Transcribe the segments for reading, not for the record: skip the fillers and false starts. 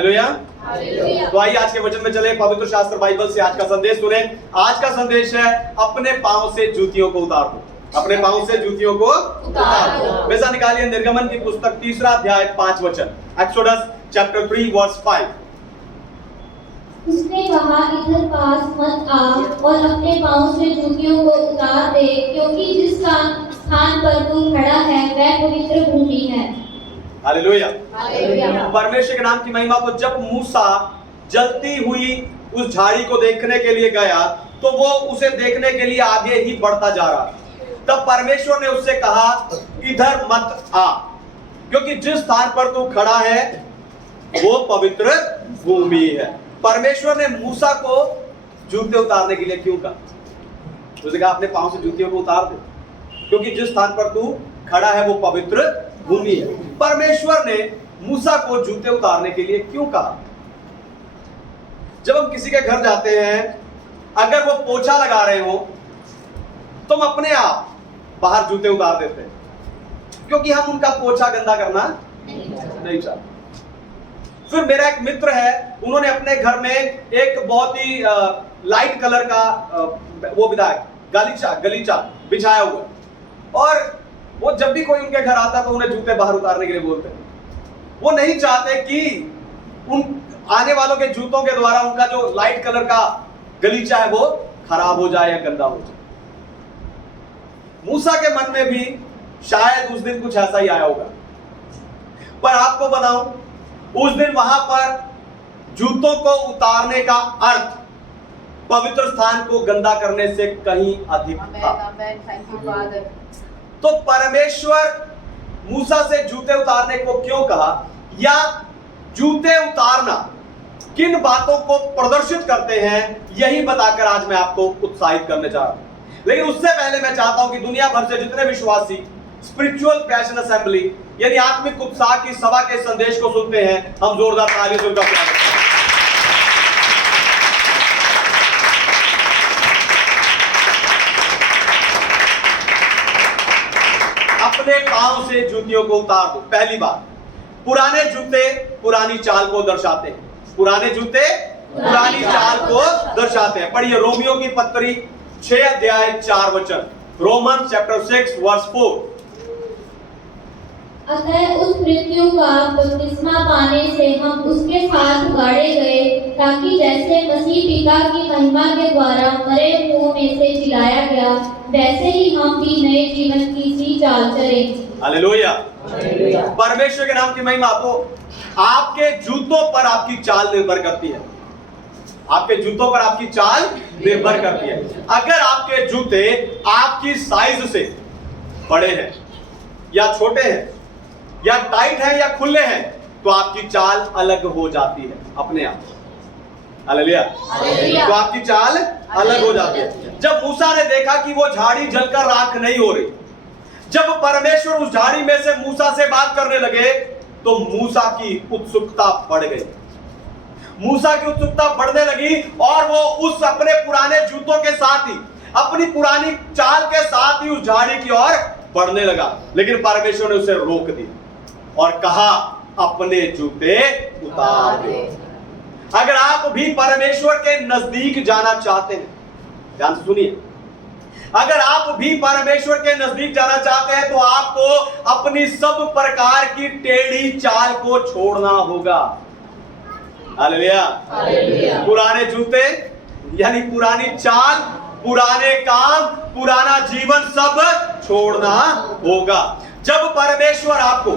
Hallelujah. तो आइए आज के वचन में चले, पवित्र शास्त्र बाइबल से आज का संदेश सुने। आज का संदेश है अपने पांव से जूतियों को उतार दो। अपने पांव से जूतियों को उतार दो। वैसा निकालिए निर्गमन की पुस्तक 3 अध्याय 5 वचन, एक्सोडस चैप्टर 3 वर्स 5। उसने कहा, इधर पास मत आ और अपने पांव से जूतियों को उतार दे, क्योंकि जिस स्थान पर तू खड़ा है वह पवित्र भूमि है। हालेलुया। परमेश्वर के नाम की महिमा। तो जब मूसा जलती हुई उस झाड़ी को देखने के लिए गया तो वो उसे देखने के लिए आगे ही बढ़ता जा रहा। तब परमेश्वर ने उससे कहा, इधर मत आ, क्योंकि जिस स्थान पर तू खड़ा है वो पवित्र भूमि है। परमेश्वर ने मूसा को जूते उतारने के लिए क्यों कहा? उसने कहा अपने पांव से जूतियों को उतार दे, क्योंकि जिस स्थान पर तू खड़ा है वो पवित्र भूमि है। परमेश्वर ने मूसा को जूते उतारने के लिए क्यों कहा? जब हम किसी के घर जाते हैं, अगर वो पोछा लगा रहे हो तो हम अपने आप बाहर जूते उतार देते हैं, क्योंकि हम उनका पोछा गंदा करना नहीं चाहते। फिर मेरा एक मित्र है, उन्होंने अपने घर में एक बहुत ही लाइट कलर का वो गलीचा बिछाया हुआ, और वो जब भी कोई उनके घर आता तो उन्हें जूते बाहर उतारने के लिए बोलते हैं। वो नहीं चाहते कि उन आने वालों के जूतों के द्वारा उनका जो लाइट कलर का गलीचा है वो खराब हो जाए या गंदा हो जाए। मूसा के मन में भी शायद उस दिन कुछ ऐसा ही आया होगा। पर आपको बताऊं, उस दिन वहां पर जूतों को उतारने का अर्थ पवित्र स्थान को गंदा करने से कहीं अधिक था। तो परमेश्वर मूसा से जूते उतारने को क्यों कहा, या जूते उतारना किन बातों को प्रदर्शित करते हैं, यही बताकर आज मैं आपको उत्साहित करने जा रहा हूं। लेकिन उससे पहले मैं चाहता हूं कि दुनिया भर से जितने विश्वासी स्पिरिचुअल पैशन असेंबली यानी आत्मिक उत्साह की सभा के संदेश को सुनते हैं, हम जोरदार ताली से उनका स्वागत करें। अपने पांव से जूतियों को उतार दो। पहली बात, पुराने जूते पुरानी चाल को दर्शाते हैं। पुराने जूते पुरानी चाल को दर्शाते हैं। पढ़िए रोमियो की पत्री 6 अध्याय 4 वचन, रोमन चैप्टर 6 वर्स 4। अतः उस मृत्यु का बपतिस्मा पाने से हम उसके साथ गाड़े गए, ताकि जैसे मसीह पिता की महिमा के द्वारा मरे हुओं में से जिलाया गया, वैसे ही हम भी नए जीवन की सी चाल चलें। हालेलुया। परमेश्वर के नाम की महिमा। तो आपके जूतों पर आपकी चाल निर्भर करती है। आपके जूतों पर आपकी चाल निर्भर करती है। अगर आपके जूते आपकी साइज से बड़े हैं या छोटे हैं, या टाइट है या खुले हैं, तो आपकी चाल अलग हो जाती है अपने आप। हालेलुया। तो आपकी चाल अलग हो जाती है। जब मूसा ने देखा कि वो झाड़ी जलकर राख नहीं हो रही, जब परमेश्वर उस झाड़ी में से मूसा से बात करने लगे, तो मूसा की उत्सुकता बढ़ गई। मूसा की उत्सुकता बढ़ने लगी और वो उस अपने पुराने जूतों के साथ ही, अपनी पुरानी चाल के साथ ही उस झाड़ी की ओर बढ़ने लगा। लेकिन परमेश्वर ने उसे रोक दिया और कहा, अपने जूते उतार दे। अगर आप भी परमेश्वर के नजदीक जाना चाहते हैं, ध्यान से सुनिए, अगर आप भी परमेश्वर के नजदीक जाना चाहते हैं तो आपको अपनी सब प्रकार की टेढ़ी चाल को छोड़ना होगा। हालेलुया। पुराने जूते यानी पुरानी चाल, पुराने काम, पुराना जीवन सब छोड़ना होगा। जब परमेश्वर आपको,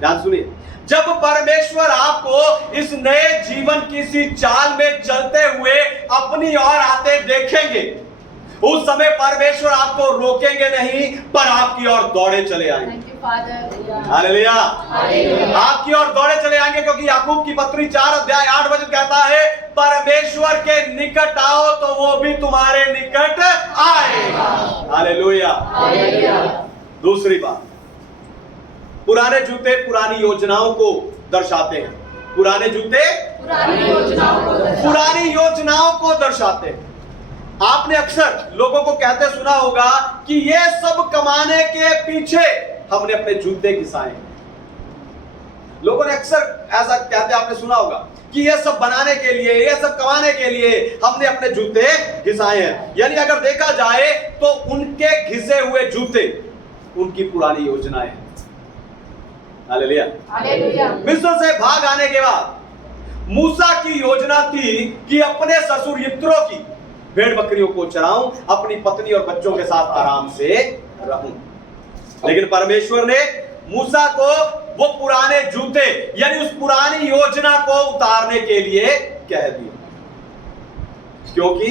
ध्यान सुनिए, जब परमेश्वर आपको इस नए जीवन की सी चाल में चलते हुए अपनी ओर आते देखेंगे, उस समय परमेश्वर आपको रोकेंगे नहीं, पर आपकी ओर दौड़े चले आएंगे। हालेलुया। आपकी ओर दौड़े चले आएंगे, क्योंकि याकूब की पत्री 4 अध्याय 8 वचन कहता है, परमेश्वर के निकट आओ तो वो भी तुम्हारे निकट आएगा। हालेलुया। दूसरी बात, पुराने जूते पुरानी योजनाओं को दर्शाते हैं। पुराने जूते पुरानी योजनाओं को दर्शाते हैं। आपने अक्सर लोगों को कहते सुना होगा कि ये सब कमाने के पीछे हमने अपने जूते घिसाए। लोगों ने अक्सर ऐसा कहते, आपने सुना होगा कि ये सब बनाने के लिए, ये सब कमाने के लिए हमने अपने जूते घिसाए हैं। यानी अगर देखा जाए तो उनके घिसे हुए जूते उनकी पुरानी योजनाएं हैं। Hallelujah, hallelujah. मिस्र से भाग आने के बाद मूसा की योजना थी कि अपने ससुर यित्रो की भेड़ बकरियों को चराऊं, अपनी पत्नी और बच्चों के साथ आराम से रहूं। लेकिन परमेश्वर ने मूसा को वो पुराने जूते यानी उस पुरानी योजना को उतारने के लिए कह दिया, क्योंकि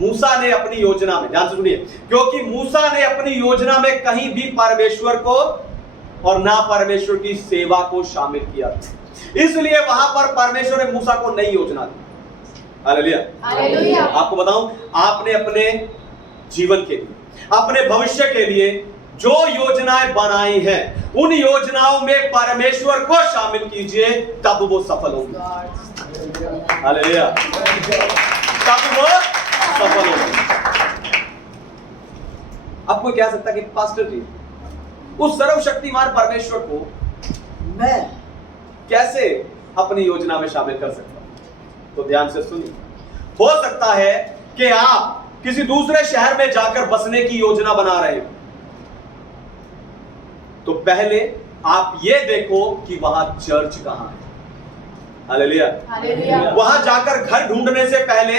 मूसा ने अपनी योजना में, ध्यान से सुनिए, क्योंकि मूसा ने अपनी योजना में कहीं भी परमेश्वर को और ना परमेश्वर की सेवा को शामिल किया, इसलिए वहां पर परमेश्वर ने मूसा को नई योजना दी। Hallelujah, hallelujah. आपको बताऊं, आपने अपने जीवन के लिए, अपने भविष्य के लिए जो योजनाएं बनाई हैं, उन योजनाओं में परमेश्वर को शामिल कीजिए, तब वो सफल होंगी। हालेलुया, तब वो सफल होंगी। अब कोई कह सकता है कि पास्टर जी, उस सर्वशक्तिमान परमेश्वर को मैं कैसे अपनी योजना में शामिल कर सकता हूं? तो ध्यान से सुनिए। हो सकता है कि आप किसी दूसरे शहर में जाकर बसने की योजना बना रहे हो, तो पहले आप ये देखो कि वहां चर्च कहां है। Hallelujah, hallelujah. वहां जाकर घर ढूंढने से पहले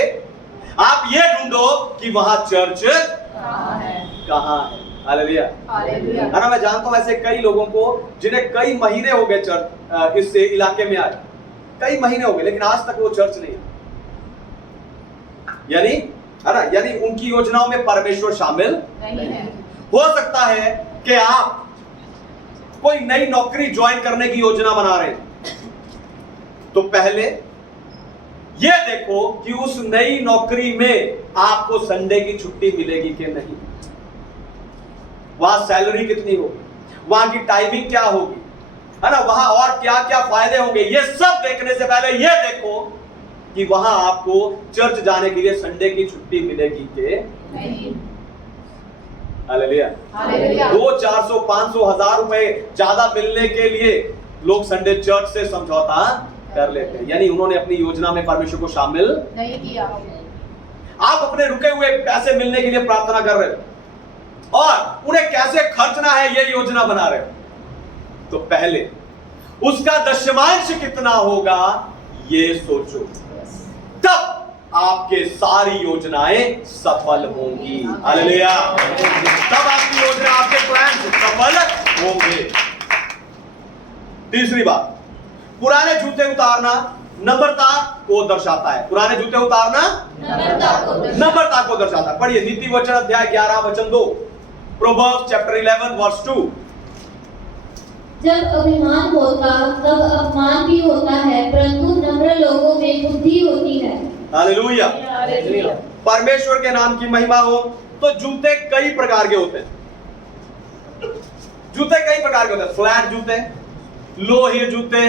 आप ये ढूंढो कि वहां चर्च कहां है। Hallelujah, hallelujah. है ना, मैं जानता हूं ऐसे कई लोगों को जिन्हें कई महीने हो गए चर्च इस इलाके में आए, कई महीने हो गए, लेकिन आज तक वो चर्च नहीं है। यानी, है ना, यानी उनकी योजनाओं में परमेश्वर शामिल नहीं है। हो सकता है कि आप कोई नई नौकरी ज्वाइन करने की योजना बना रहे हैं, तो पहले यह देखो कि उस नई नौकरी में आपको संडे की छुट्टी मिलेगी कि नहीं, वहां सैलरी कितनी होगी, वहां की टाइमिंग क्या होगी, है ना, वहां और क्या क्या फायदे होंगे। ये सब देखने से पहले यह देखो कि वहां आपको चर्च जाने के लिए संडे की छुट्टी मिलेगी कि नहीं। Hallelujah, hallelujah. 200, 400, 500, 1000 रुपए ज्यादा मिलने के लिए लोग संडे चर्च से समझौता कर लेते हैं, यानी उन्होंने अपनी योजना में परमेश्वर को शामिल नहीं किया। आप अपने रुके हुए पैसे मिलने के लिए प्रार्थना कर रहे हो और उन्हें कैसे खर्चना है ये योजना बना रहे हो, तो पहले उसका दशमांश कितना होगा ये सोचो, तब आपके सारी योजनाएं सफल होंगी। हालेलुया, तब आपकी योजना, आपके प्लान सफल होंगे। तीसरी बात, पुराने जूते उतारना नम्रता को दर्शाता है। पुराने जूते उतारना नम्रता को दर्शाता है। पढ़िए नीति वचन अध्याय 11 वचन 2, प्रोवर्ब्स चैप्टर 11 वर्स 2। जब अभिमान होता तब अपमान भी होता है, परंतु नम्र लोगों में बुद्धि होती है। हालेलुया, परमेश्वर के नाम की महिमा हो। तो जूते कई प्रकार के होते हैं, जूते कई प्रकार के होते हैं, फ्लैट जूते, लो हील जूते,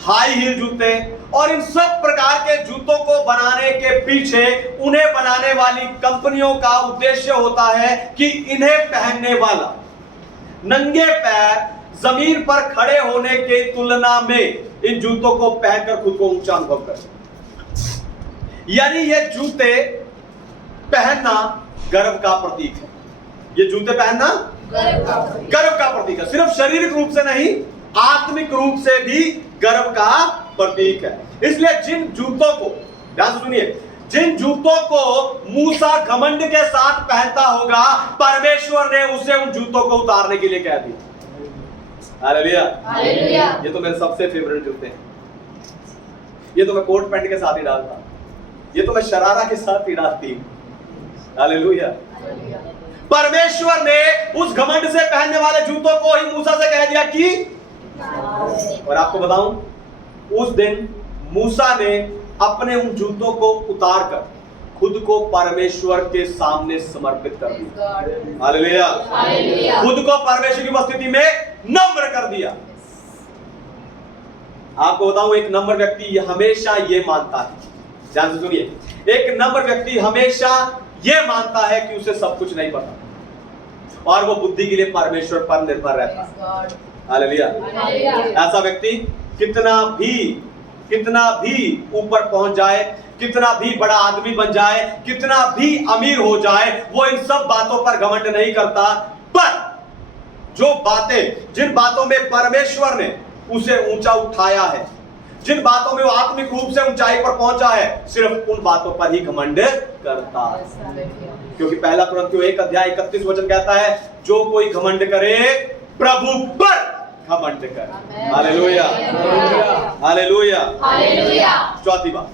हाई हील जूते, और इन सब प्रकार के जूतों को बनाने के पीछे उन्हें बनाने वाली कंपनियों का उद्देश्य होता है कि इन्हें पहनने वाला नंगे पैर जमीन पर खड़े होने के तुलना में इन जूतों को पहनकर खुद को ऊंचा अनुभव करे। यानी ये जूते पहनना गर्व का प्रतीक है। ये जूते पहनना गर्व का प्रतीक है, सिर्फ शारीरिक रूप से नहीं, आत्मिक रूप से भी गर्व का प्रतीक है। इसलिए जिन जूतों को, ध्यान से सुनिए, जिन जूतों को मूसा घमंड के साथ पहनता होगा, परमेश्वर ने उसे उन जूतों को उतारने के लिए कह दिया। Hallelujah, hallelujah. ये तो मेरे सबसे फेवरेट जूते हैं, ये तो मैं कोट पैंट के साथ ही डालता, ये तो मैं शरारा के साथ ही डालती हूं। हालेलुया, परमेश्वर ने उस घमंड से पहनने वाले जूतों को ही मूसा से कह दिया कि, और आपको बताऊं, उस दिन मूसा ने अपने उन जूतों को उतारकर खुद को परमेश्वर के सामने समर्पित कर दिया। हालेलुया, खुद को परमेश्वर की उपस्थिति में नम्र कर दिया। आपको बताऊं, एक नम्र व्यक्ति हमेशा ये मानता है, ध्यान से सुनिए, एक नम्र व्यक्ति हमेशा यह मानता है कि उसे सब कुछ नहीं पता और वो बुद्धि के लिए परमेश्वर पर निर्भर रहता है। हालेलुया। ऐसा व्यक्ति कितना भी ऊपर पहुंच जाए, कितना भी बड़ा आदमी बन जाए, कितना भी अमीर हो जाए, वो इन सब बातों पर घमंड नहीं करता। पर जिन बातों में परमेश्वर ने उसे ऊंचा उठाया है, जिन बातों में वो आत्मिक रूप से ऊंचाई पर पहुंचा है, सिर्फ उन बातों पर ही घमंड करता है। क्योंकि पहला कुरिन्थियों 1:31 वचन कहता है, जो कोई घमंड करे प्रभु पर घमंड करे। Hallelujah, hallelujah, hallelujah. चौथी बात,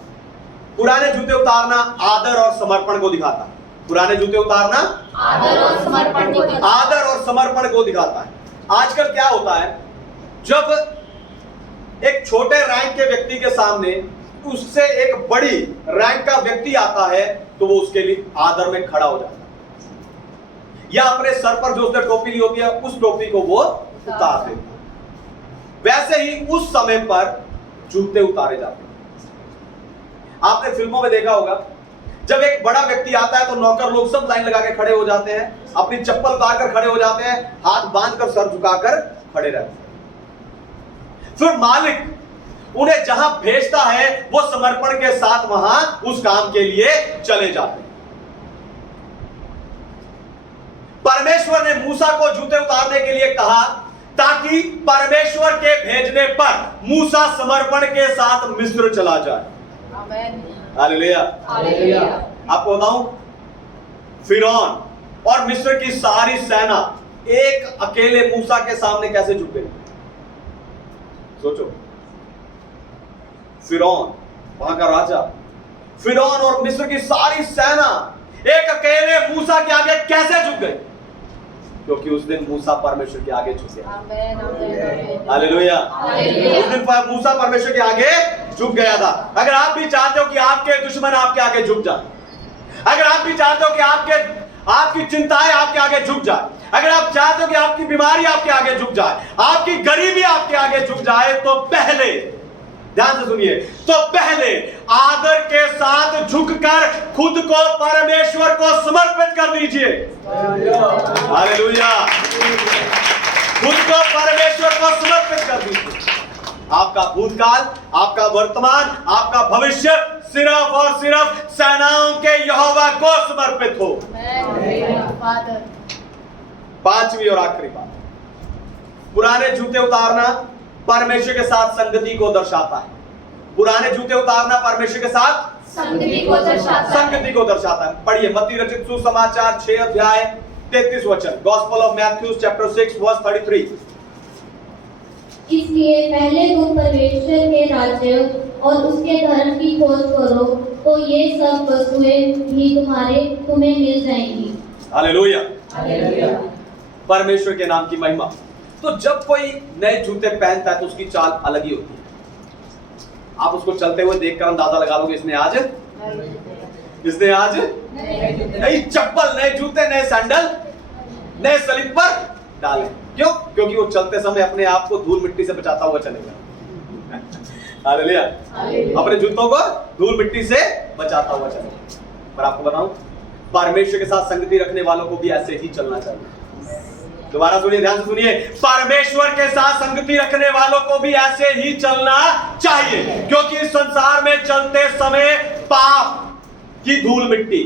पुराने जूते उतारना आदर और समर्पण को दिखाता है। पुराने जूते उतारना आदर और समर्पण को दिखाता है। आजकल क्या होता है, जब एक छोटे रैंक के व्यक्ति के सामने उससे एक बड़ी रैंक का व्यक्ति आता है, तो वो उसके लिए आदर में खड़ा हो जाता है, या अपने सर पर जो उसने टोपी ली होती है उस टोपी को वो उतार देता है। वैसे ही उस समय पर जूते उतारे जाते हैं। आपने फिल्मों में देखा होगा, जब एक बड़ा व्यक्ति आता है तो नौकर लोग सब लाइन लगा के खड़े हो जाते हैं, अपनी चप्पल उतार कर खड़े हो जाते हैं, हाथ बांध कर सर झुकाकर खड़े रहते हैं। फिर मालिक उन्हें जहां भेजता है वो समर्पण के साथ वहां उस काम के लिए चले जाते हैं। परमेश्वर ने मूसा को जूते उतारने के लिए कहा ताकि परमेश्वर के भेजने पर मूसा समर्पण के साथ मिस्र चला जाए। Hallelujah, hallelujah. आपको बताऊं, फिरौन और मिस्र की सारी सेना एक अकेले मूसा के सामने कैसे झुक गई। सोचो, फिरौन वहां का राजा, फिरौन और मिस्र की सारी सेना एक अकेले मूसा के आगे कैसे झुक गई, क्योंकि उस दिन मूसा परमेश्वर के आगे झुक गया। हालेलुया, उस दिन मूसा परमेश्वर के आगे झुक गया था। अगर आप भी चाहते हो कि आपके दुश्मन आपके आगे झुक जाए, अगर आप भी चाहते हो कि आपकी चिंताएं आपके आगे झुक जाए, अगर आप चाहते हो कि आपकी बीमारी आपके आगे झुक जाए, आपकी गरीबी आपके आगे झुक जाए, तो पहले ध्यान से सुनिए, तो पहले आदर के साथ झुककर खुद को परमेश्वर को समर्पित कर दीजिए। हालेलुया, खुद को परमेश्वर को समर्पित कर दीजिए। आपका भूतकाल, आपका वर्तमान, आपका भविष्य सिर्फ और सिर्फ सेनाओं के यहोवा को समर्पित हो। पांचवी और आखिरी बात, पुराने जूते उतारना परमेश्वर के साथ संगति को दर्शाता है। पुराने जूते उतारना परमेश्वर के साथ संगति को दर्शाता है। पढ़िए मत्ती रचित सुसमाचार 6:33 वचन, gospel of Matthew chapter 6 verse 33। इसलिए पहले तुम परमेश्वर के राज्य और उसके धर्म की खोज करो, तो ये सब वस्तुएं भी तुम्हें मिल जाएंगी। Hallelujah, hallelujah. परमेश्वर के नाम की महिमा। तो जब कोई नए जूते पहनता है तो उसकी चाल अलग ही होती है। आप उसको चलते हुए देखकर अंदाजा लगा लोगे इसने आज नई चप्पल, नए जूते, नए सैंडल, नए स्लीपर डाले। क्यों? क्योंकि वो चलते समय अपने आप को धूल मिट्टी से बचाता हुआ चलेगा। हालेलुया, अपने जूतों को धूल मिट्टी से बचाता हुआ चलेगा। पर आपको बताऊं, परमेश्वर के साथ संगति रखने वालों को भी ऐसे ही चलना चाहिए। दोबारा सुनिए, ध्यान से सुनिए, परमेश्वर के साथ संगति रखने वालों को भी ऐसे ही चलना चाहिए, क्योंकि इस संसार में चलते समय पाप की धूल मिट्टी,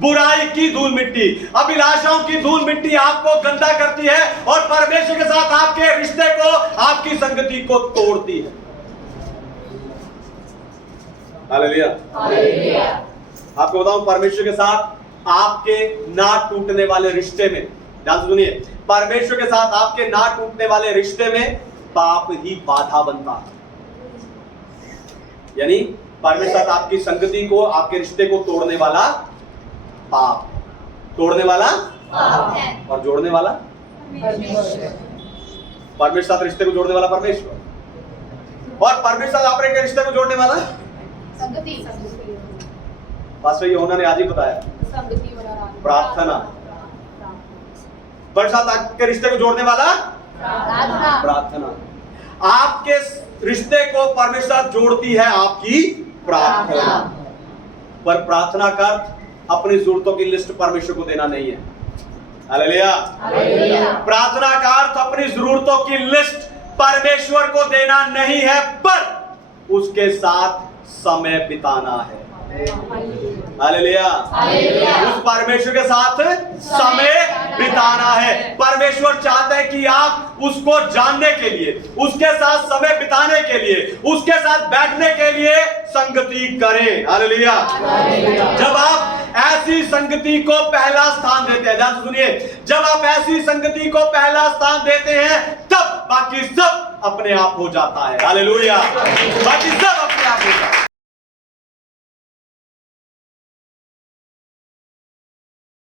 बुराई की धूल मिट्टी, अभिलाषाओं की धूल मिट्टी आपको गंदा करती है और परमेश्वर के साथ आपके रिश्ते को, आपकी संगति को तोड़ती है। Hallelujah, hallelujah. आपको बताऊं, परमेश्वर के साथ आपके ना टूटने वाले रिश्ते में, ध्यान से सुनिए, परमेश्वर के साथ आपके ना टूटने वाले रिश्ते में पाप ही बाधा बनता है। यानी परमेश्वर के साथ आपकी संगति को, आपके रिश्ते को तोड़ने वाला पाप, तोड़ने वाला पाप है, और जोड़ने वाला परमेश्वर। परमेश्वर के साथ रिश्ते को जोड़ने वाला परमेश्वर, और परमेश्वर के साथ आपके रिश्ते को जोड़ने वाला संगति। पास्टर योना ने आज ही बताया, प्रार्थना। परमेश्वर के साथ आपके रिश्ते को जोड़ने वाला प्रार्थना। आपके रिश्ते को परमेश्वर के साथ जोड़ती है आपकी प्रार्थना। पर प्रार्थना का अपनी जरूरतों की लिस्ट परमेश्वर को देना नहीं है। हालेलुया। प्रार्थना का अर्थ अपनी जरूरतों की लिस्ट परमेश्वर को देना नहीं है, पर उसके साथ समय बिताना है। हालेलुया। उस परमेश्वर के साथ समय बिताना है। परमेश्वर चाहता है कि आप उसको जानने के लिए, उसके साथ समय बिताने के लिए, उसके साथ बैठने के लिए संगति करें। हालेलुया। जब आप ऐसी संगति को पहला स्थान देते हैं, ध्यान से सुनिए, जब आप ऐसी संगति को पहला स्थान देते हैं, तब बाकी सब अपने आप हो जाता है। हालेलुया। बाकी सब